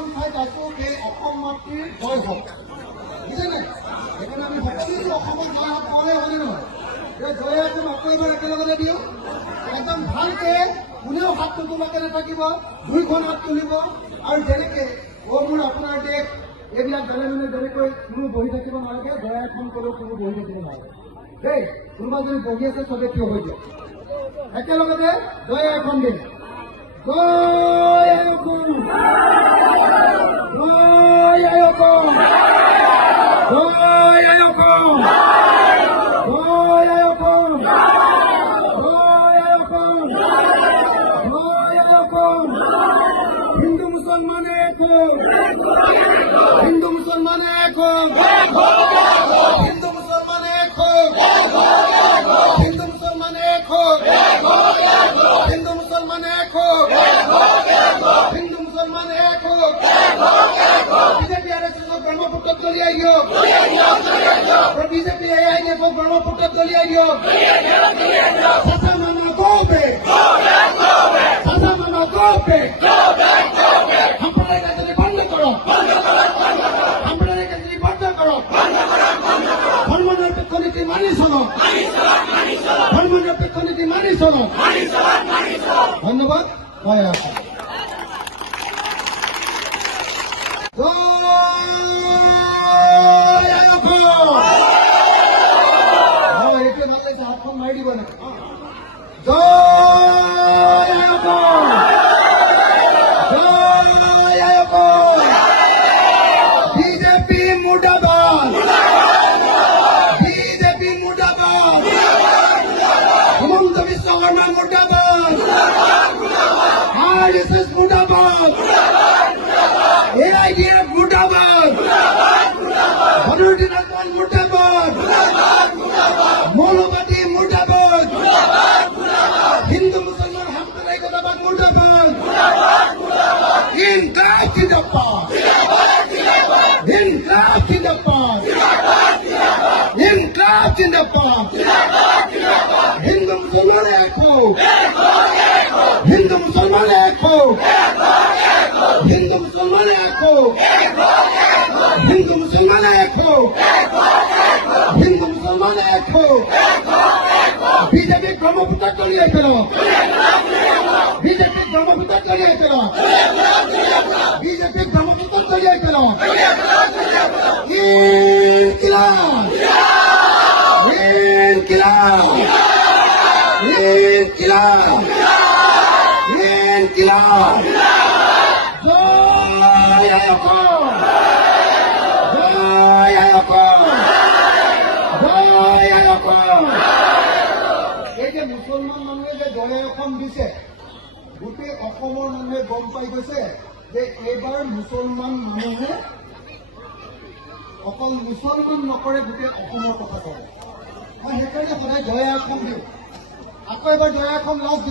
যিখন ঠাইত আছো সেই অসম মাতৃৰ জয় হওক, বুজিছেনে? সেইকাৰণে আমি সকলো অসমত জয় হওক কওঁহে, হয়নে নহয়? জয় এখন আকৌ এবাৰ একেলগতে দিওঁ, একদম ভালকে কোনেও হাত নোতোলাকে নাথাকিব, দুইখন হাত তুলিব আৰু যেনেকে মোৰ আপোনাৰ দেশ এইবিলাক বেলে বেলে যেনেকৈ কোনো বহি থাকিব নালাগে, জয় এখন কলেও কোনো বহি থাকিব নালাগে দেই। কোনোবা যদি বহি আছে চবে থিয় হৈ দিয়ক, একেলগতে জয় এখন দিম। জয় অসম, জয় অসম, জয় অসম, জয় অসম, জয় অসম, জয় অসম। হিন্দু মুসলমান এক হোক, হিন্দু মুসলমান এক হোক, হিন্দু মুসলমান এক হোক, হিন্দু মুসলমান এক হোক, হিন্দু মুসলমান এক হোক, হিন্দু মুসলমান এক হোক। বিজেপি আরএসএস ব্রহ্মপুত্র দলিয়াই দিয়ক, বিজেপি এআইএফ ব্রহ্মপুত্র দলিয়াই দিয়ক। চাচা মানা গো বেক, চাচা মানা গো বেক। সাম্প্রদায়িকতা বন্ধ করো, সাম্প্রদায়িকতা বন্ধ করো, ধর্মনিরপেক্ষ নীতি মানি চলো, ধর্মনিরপেক্ষ নীতি মানি চলো। ধন্যবাদ। জয় অসম। জয় অসম। এইটোৱে ভাল লাগিছে, হাতখন মাৰি দিব না। জয় অসম, জয় অসম। বিজেপি মুৰ্দাবাদ, বিজেপি মুৰ্দাবাদ, হিমন্ত বিশ্ব শৰ্মা মুৰ্দাবাদ, আৰএছএছ মুৰ্দাবাদ, এআইডিএফ মুৰ্দাবাদ, বদৰুদ্দিন আজমল মুৰ্দাবাদ, মৌলবাদী মুৰ্দাবাদ, হিন্দু মুসলমান সাম্প্রদায়িকতাবাদ মুর্দাবাদ। ইনকলাব জিন্দাবাদ, ইনকলাব জিন্দাবাদ, ইনকলাব জিন্দাবাদ। হিন্দু মুসলমান এক হোক, হিন্দু মুসলমান এক হোক, হিন্দু মুসলমান এক হোক, হিন্দু মুসলমান এক হোক, হিন্দু মুসলমান এক হোক। বিজেপি ব্রহ্মপুত্র দলিয়াই ফেলো, বিজেপি ব্রহ্মপুত্র দলিয়াই ফেলো, বিজেপি ব্রহ্মপুত্র দলিয়াই ফেলো। ইনকিলাব, ইনকিলাব, ইনকিলাব, ইনকিলাব। জয় অসম, জয় অসম, জয় অসম। এই যে মুছলমান মানুহে যে জয় অসম দিছে, গোটেই অসমৰ মানুহে গম পাই গৈছে যে এইবাৰ মুছলমান মানুহে অকল মুছলমান নকৰে, গোটেই অসমৰ কথা কয়। মই সেইকাৰণে সদায় জয় অসম দিওঁ। আকৌ এবাৰ জয় অসম লাষ্ট